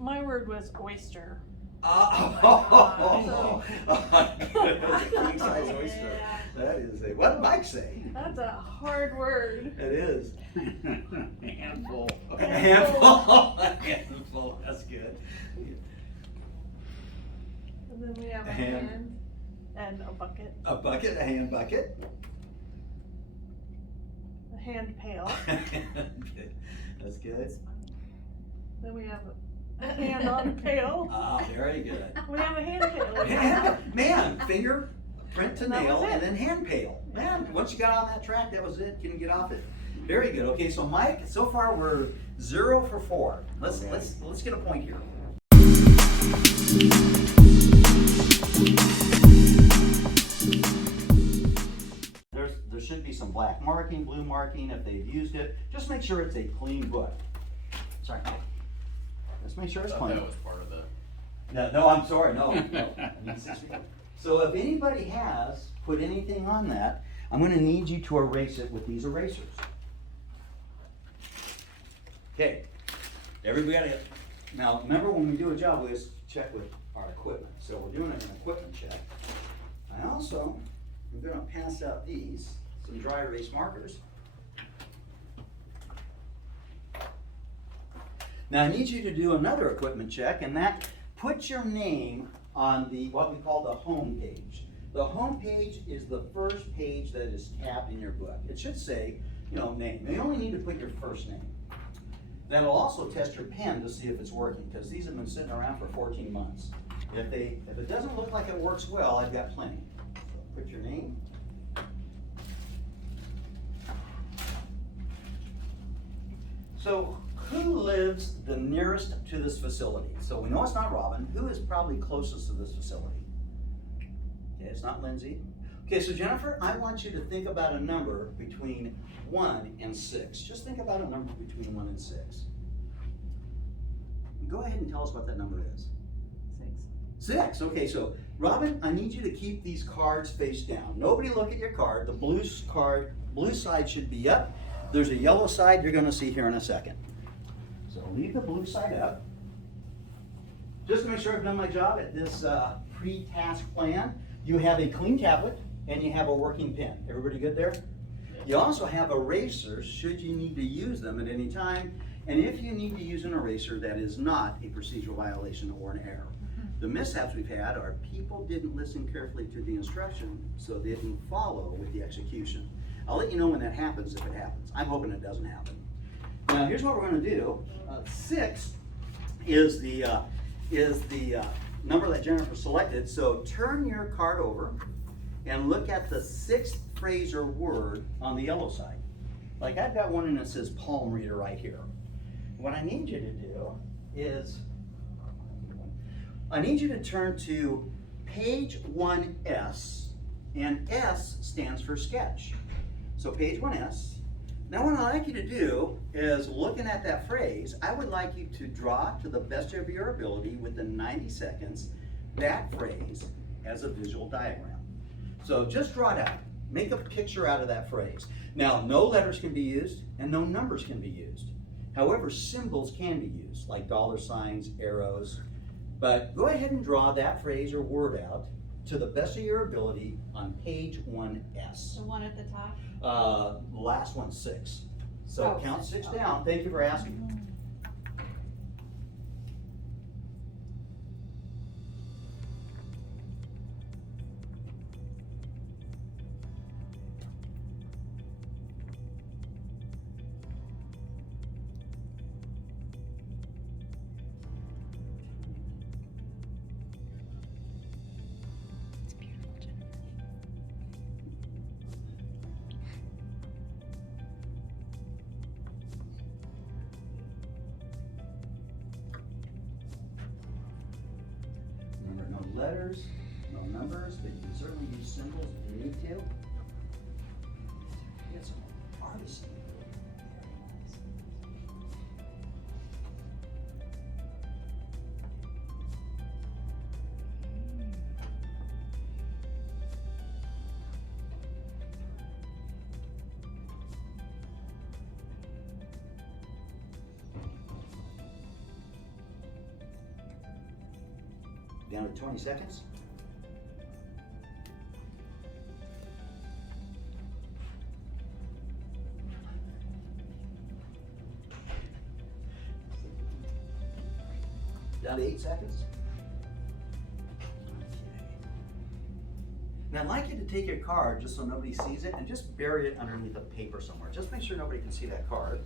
my word was oyster. Oh, king size oyster. Yeah. That is a, what did Mike say? That's a hard word. It is. Handful. A handful. A handful. That's good. And then we have a Hand. hand and a bucket. A bucket, a hand bucket. A hand pail. That's good. Then we have a hand on a pail. Ah, very good. We have a hand pail. Man, finger, print to And that nail, was it. and then hand pail. Man, once you got on that track, that was it. Couldn't get off it. Very good. Okay, so Mike, so far we're 0 for 4. Let's get a point here. There should be some black marking, blue marking if they've used it. Just make sure it's a clean book. Sorry. Let's make sure it's I thought clean. that was part of the. No, I'm sorry, no. I need 6 feet. So if anybody has put anything on that, I'm gonna need you to erase it with these erasers. Okay, everybody, now remember when we do a job, we just check with our equipment. So we're doing an equipment check. I also, I'm gonna pass out these, some dry erase markers. Now I need you to do another equipment check, and that put your name on the, what we call the home page. The home page is the first page that is tabbed in your book. It should say, name. You only need to put your first name. That'll also test your pen to see if it's working, because these have been sitting around for 14 months. If it doesn't look like it works well, I've got plenty. So put your name. So who lives the nearest to this facility? So we know it's not Robin. Who is probably closest to this facility? Okay, it's not Lindsay. Okay, so Jennifer, I want you to think about a number between 1 and 6. Just think about a number between 1 and 6. Go ahead and tell us what that number is. 6. Okay, so Robin, I need you to keep these cards face down. Nobody look at your card. The blue side should be up. There's a yellow side you're going to see here in a second. So leave the blue side up. Just to make sure I've done my job at this pre-task plan, you have a clean tablet and you have a working pen. Everybody good there? You also have erasers should you need to use them at any time. And if you need to use an eraser, that is not a procedural violation or an error. The mishaps we've had are people didn't listen carefully to the instruction, so they didn't follow with the execution. I'll let you know when that happens, if it happens. I'm hoping it doesn't happen. Now here's what we're going to do. 6 is the number that Jennifer selected. So turn your card over and look at the 6th phrase or word on the yellow side. Like I've got one that says palm reader right here. What I need you to do is, I need you to turn to page 1S, and S stands for sketch. So page 1S. Now what I'd like you to do is, looking at that phrase, I would like you to draw to the best of your ability within 90 seconds that phrase as a visual diagram. So just draw it out. Make a picture out of that phrase. Now no letters can be used and no numbers can be used. However, symbols can be used, like $signs, arrows. But go ahead and draw that phrase or word out to the best of your ability on page 1S. The one at the top? Last one, 6. So Oh, count 6 okay. down. Thank you for asking. Remember, no letters, no numbers, but you can certainly use symbols if you need to. Get some artists. Down to 20 seconds. Down to 8 seconds. Now I'd like you to take your card, just so nobody sees it, and just bury it underneath a paper somewhere. Just make sure nobody can see that card.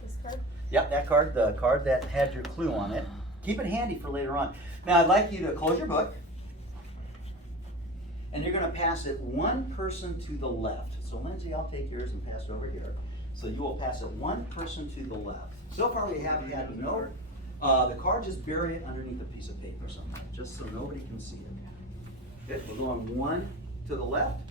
This card? Yep, that card, the card that had your clue on it. Keep it handy for later on. Now I'd like you to close your book, and you're gonna pass it one person to the left. So Lindsay, I'll take yours and pass it over here. So you will pass it one person to the left. So far we haven't had no, the card, just bury it underneath a piece of paper somewhere, just so nobody can see it. Good, we're going one to the left.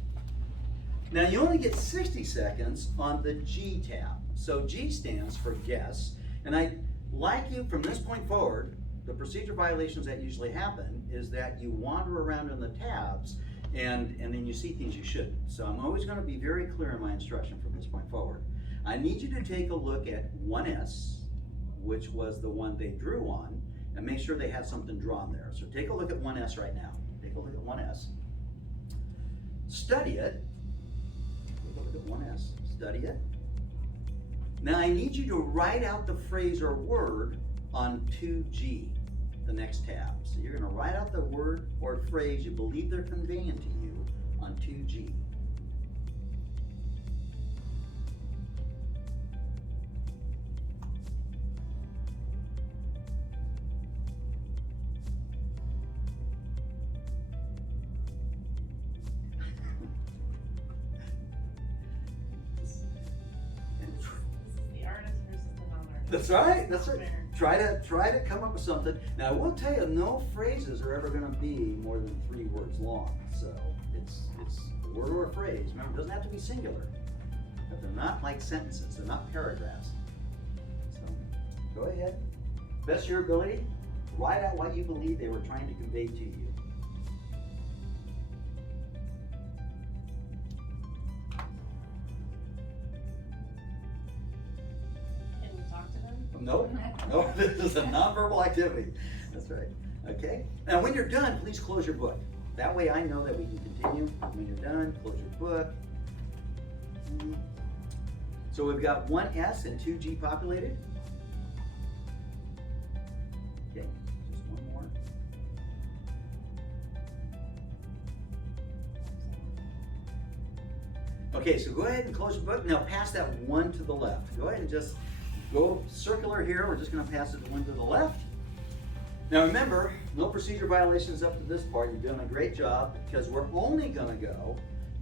Now you only get 60 seconds on the G tab. So G stands for guess, and I'd like you from this point forward, the procedure violations that usually happen is that you wander around in the tabs and then you see things you shouldn't. So I'm always gonna be very clear in my instruction from this point forward. I need you to take a look at 1S, which was the one they drew on, and make sure they had something drawn there. So take a look at 1S right now. Take a look at 1S. Study it. Take a look at 1S. Study it. Now I need you to write out the phrase or word on 2G, the next tab. So you're gonna write out the word or phrase you believe they're conveying to you on 2G. That's right. That's right. Try to come up with something. Now I will tell you, no phrases are ever going to be more than 3 words long. So it's a word or a phrase. Remember, it doesn't have to be singular, but they're not like sentences. They're not paragraphs. So go ahead, best of your ability, write out what you believe they were trying to convey to you. No, no, this is a nonverbal activity. That's right. Okay. Now, when you're done, please close your book. That way I know that we can continue. When you're done, close your book. So we've got 1S and 2G populated. Okay, just one more. Okay, so go ahead and close your book. Now pass that one to the left. Go ahead and just go circular here. We're just going to pass it one to the left. Now remember, no procedure violations up to this part. You've done a great job because we're only going to go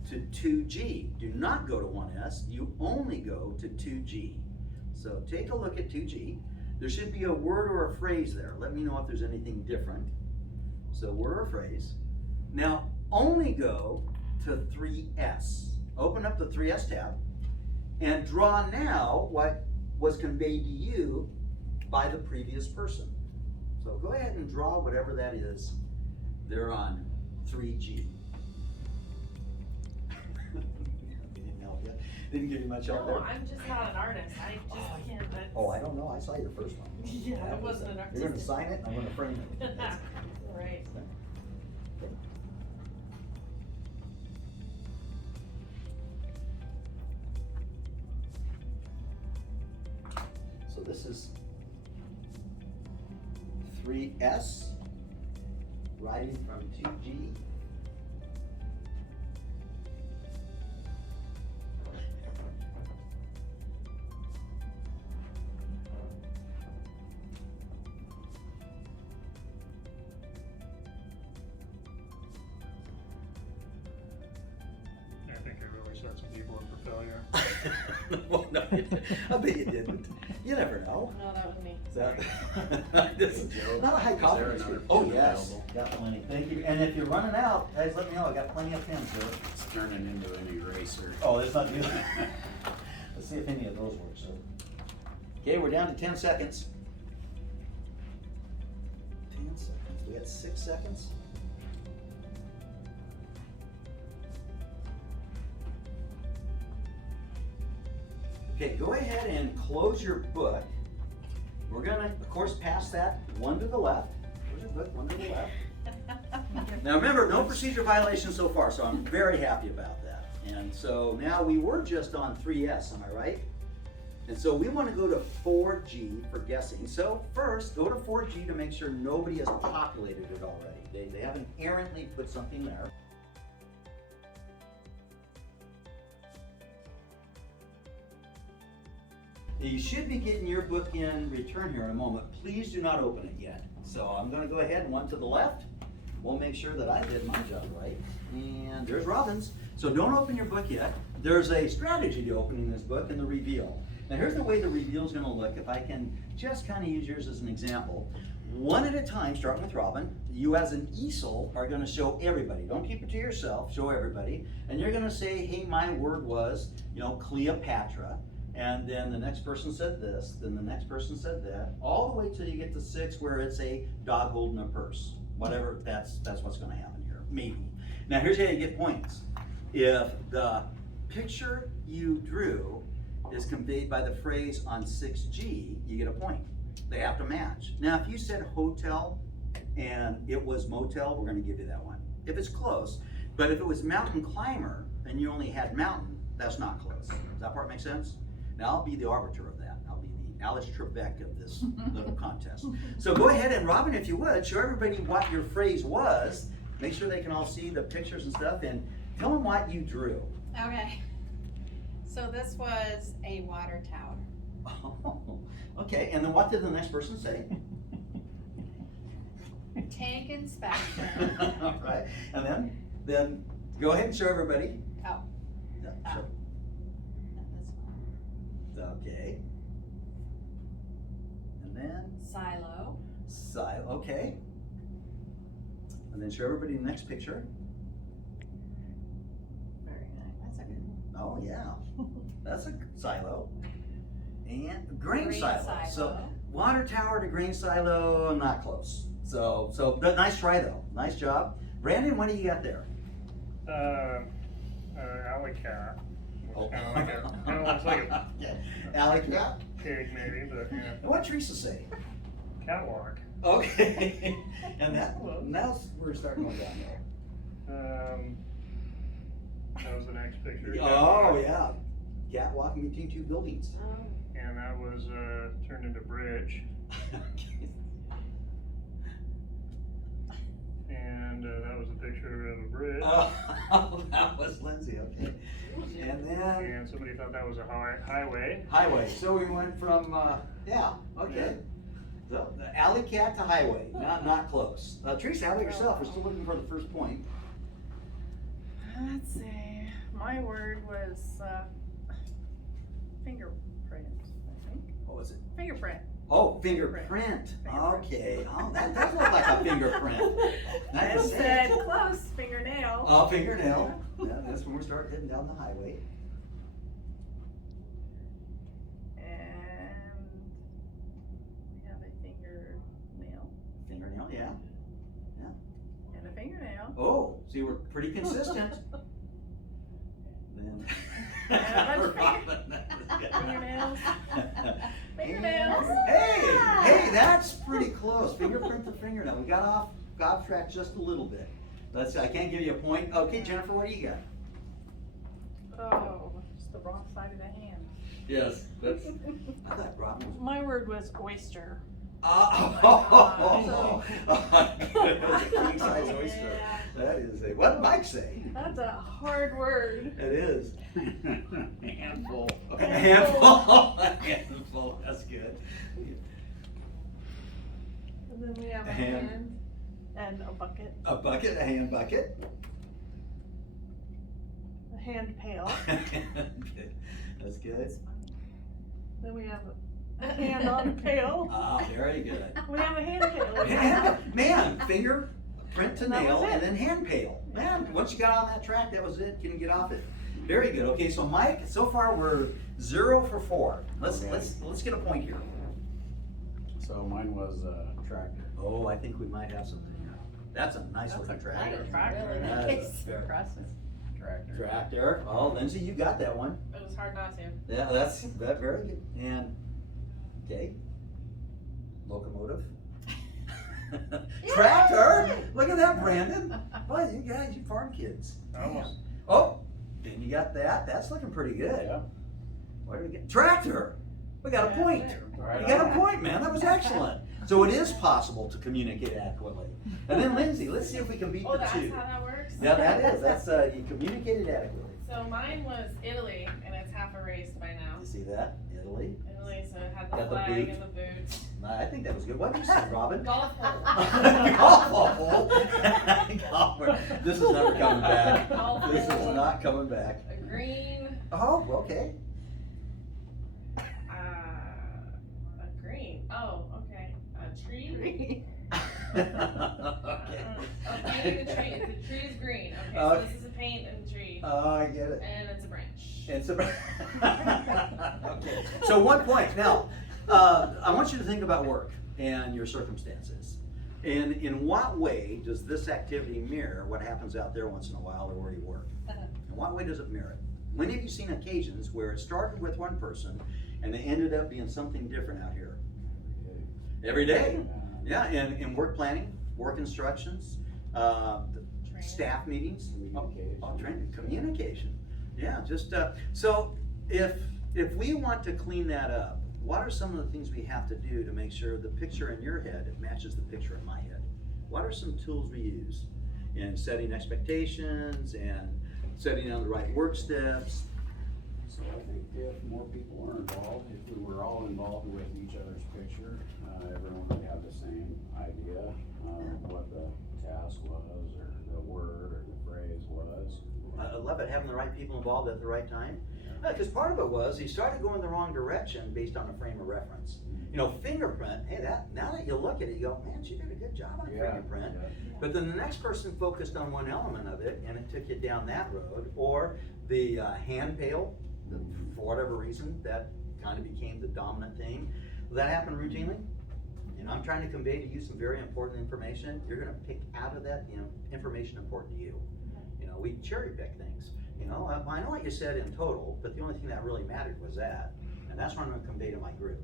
to 2G. Do not go to 1S. You only go to 2G. So take a look at 2G. There should be a word or a phrase there. Let me know if there's anything different. So word or phrase. Now only go to 3S. Open up the 3S tab and draw now what was conveyed to you by the previous person. So go ahead and draw whatever that is there on 3G. Didn't help you. Didn't give you much help there. No, I'm just not an artist. I just can't. Oh, I don't know. I saw your first one. Yeah, I wasn't an artist. You're going to sign it and I'm going to frame it. Right. Okay. So this is 3S, writing from 2G. I think I really set some people up for failure. Well, no, I bet you didn't. You never know. No, that was me. This is not a high confidence group. Oh, yes. Got plenty. Thank you. And if you're running out, guys, let me know. I got plenty of pens here. It's turning into an eraser. Oh, it's not good. Let's see if any of those work. So, okay, we're down to 10 seconds. 10 seconds. We got 6 seconds. Okay, go ahead and close your book. We're gonna, of course, pass that one to the left. Close your book, one to the left. Now remember, no procedure violations so far, so I'm very happy about that. And so now we were just on 3S, am I right? And so we want to go to 4G for guessing. So first, go to 4G to make sure nobody has populated it already. They haven't errantly put something there. You should be getting your book in return here in a moment. Please do not open it yet. So I'm going to go ahead and one to the left. We'll make sure that I did my job right. And there's Robin's. So don't open your book yet. There's a strategy to opening this book and the reveal. Now here's the way the reveal is going to look. If I can just kind of use yours as an example. One at a time, starting with Robin. You as an easel are going to show everybody. Don't keep it to yourself. Show everybody. And you're going to say, hey, my word was, Cleopatra. And then the next person said this, then the next person said that, all the way till you get to 6 where it's a dog holding a purse. Whatever, that's what's gonna happen here, maybe. Now here's how you get points. If the picture you drew is conveyed by the phrase on 6G, you get a point. They have to match. Now if you said hotel and it was motel, we're gonna give you that one. If it's close, but if it was mountain climber and you only had mountain, that's not close. Does that part make sense? Now I'll be the arbiter of that. I'll be the Alice Trebek of this little contest. So go ahead and Robin, if you would, show everybody what your phrase was. Make sure they can all see the pictures and stuff and tell them what you drew. Okay. So this was a water tower. Oh, okay, and then what did the next person say? Tank inspection. All right, and then go ahead and show everybody. Oh. Yeah, Oh. sure. And this one. Okay. And then Silo. okay. And then show everybody the next picture. Very nice. That's a good one. Oh yeah, that's a silo. And grain silo. silo. So water tower to grain silo, not close. So but nice try though. Nice job. Brandon, what do you got there? Alley cat. Oh. Kind of looks like a Yeah. Alley cat. pig maybe, but yeah. And what Teresa say? Catwalk. Okay. And now we're starting going downhill. That was the next picture. Oh yeah. Cat walking between two buildings. And that was turned into bridge. And that was a picture of a bridge. Oh, that was Lindsay, okay. And then And somebody thought that was a highway. highway. So we went from yeah, okay. So the alley cat to highway, not close. Teresa, how about yourself? We're still looking for the first point. Let's see, my word was, fingerprint, I think. What was it? Fingerprint. Oh, fingerprint. Fingerprint. Okay. Oh, that does look like a fingerprint. I Nice. said close, fingernail. Oh, fingernail. Yeah, that's when we start heading down the highway. And we have a fingernail Fingernail, yeah. and a fingernail. Oh, see, we're pretty consistent. Then. And a bunch of fingernails. Fingernails. Hey, that's pretty close. Fingerprint to fingernail. We got off track just a little bit. I can't give you a point. Okay, Jennifer, what do you got? Oh, it's the wrong side of the hand. Yes, that's. I thought Robin was. My word was oyster. Oh my goodness, a king size oyster. Yeah. That is a. What did Mike say? That's a hard word. It is. Handful. A handful. A handful. That's good. And then we have a Hand. hand and a bucket, A bucket, a hand bucket. a hand pail. That's good. Then we have a hand on a pail. Ah, very good. We have a hand pail. Man, finger, print to And that nail, was it. and then hand pail. Man, once you got on that track, that was it. Couldn't get off it. Very good. Okay, so Mike, so far we're 0 for 4. Let's get a point here. So mine was tractor. Oh, I think we might have something here. That's a nice looking tractor. Really That is nice. very- Impressive. Tractor. Tractor. Oh, Lindsay, you got that one. It was hard not to. Yeah, that's very good. And okay, locomotive. Tractor? Look at that, Brandon. Boy, you guys, you farm kids. Almost. Oh, and you got that. That's looking pretty good. Yeah. What do we get? Tractor. We got a point. Right You got on. a point, man. That was excellent. So it is possible to communicate adequately. And then Lindsay, let's see if we can beat Oh, the that's two. how that works? Yeah, that is. That's you communicated adequately. So mine was Italy, and it's half erased by now. You see that? Italy. Italy, so it had Got the the flag boot. and the boots. I think that was good. What did you say, Robin? Golf hole. Golf. Golf. This is never coming back. Golf This is ball. not coming back. A green, Oh, okay. a green, oh, okay, a tree. Okay. A paint the tree, the tree is green, okay, so Okay. this is a paint and tree, Oh, I get it. and it's a branch. It's a. Okay. So 1 point. Now, I want you to think about work and your circumstances. And in what way does this activity mirror what happens out there once in a while or where you work? In what way does it mirror it? When have you seen occasions where it started with one person and it ended up being something different out here? Every day. Yeah, in work planning, work instructions, staff meetings, training, communication. Yeah, just so if we want to clean that up, what are some of the things we have to do to make sure the picture in your head matches the picture in my head? What are some tools we use in setting expectations and setting down the right work steps? So I think if more people were involved, if we were all involved with each other's picture, everyone would have the same idea of what the task was, or the word, or the phrase was. I love it, having the right people involved at the right time. Because part of it was he started going the wrong direction based on a frame of reference. You know, fingerprint, hey, now that you look at it, you go, man, she did a good job on fingerprint. But then the next person focused on one element of it and it took you down that road. Or the hand pail, for whatever reason, that kind of became the dominant thing. Will that happen routinely? And I'm trying to convey to you some very important information. You're gonna pick out of that information important to you. You know, we cherry pick things. You know, I know what you said in total, but the only thing that really mattered was that. And that's what I'm gonna convey to my group.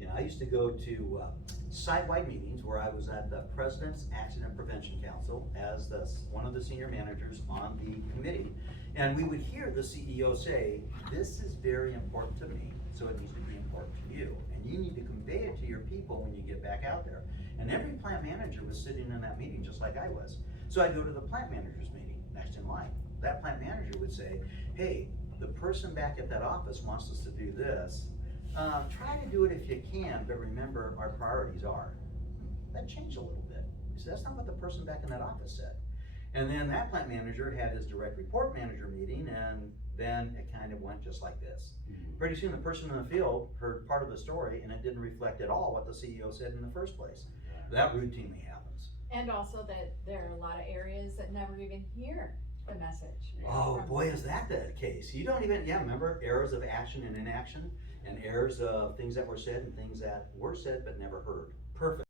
You know, I used to go to site-wide meetings where I was at the President's Accident Prevention Council as one of the senior managers on the committee. And we would hear the CEO say, this is very important to me, so it needs to be important to you. And you need to convey it to your people when you get back out there. And every plant manager was sitting in that meeting just like I was. So I'd go to the plant manager's meeting next in line. That plant manager would say, hey, the person back at that office wants us to do this. Try to do it if you can, but remember our priorities are. That changed a little bit. You see, that's not what the person back in that office said. And then that plant manager had his direct report manager meeting, and then it kind of went just like this. Pretty soon the person in the field heard part of the story and it didn't reflect at all what the CEO said in the first place. That routinely happens. And also that there are a lot of areas that never even hear the message. Oh boy, is that the case. You don't even, remember errors of action and inaction, and errors of things that were said and things that were said but never heard. Perfect.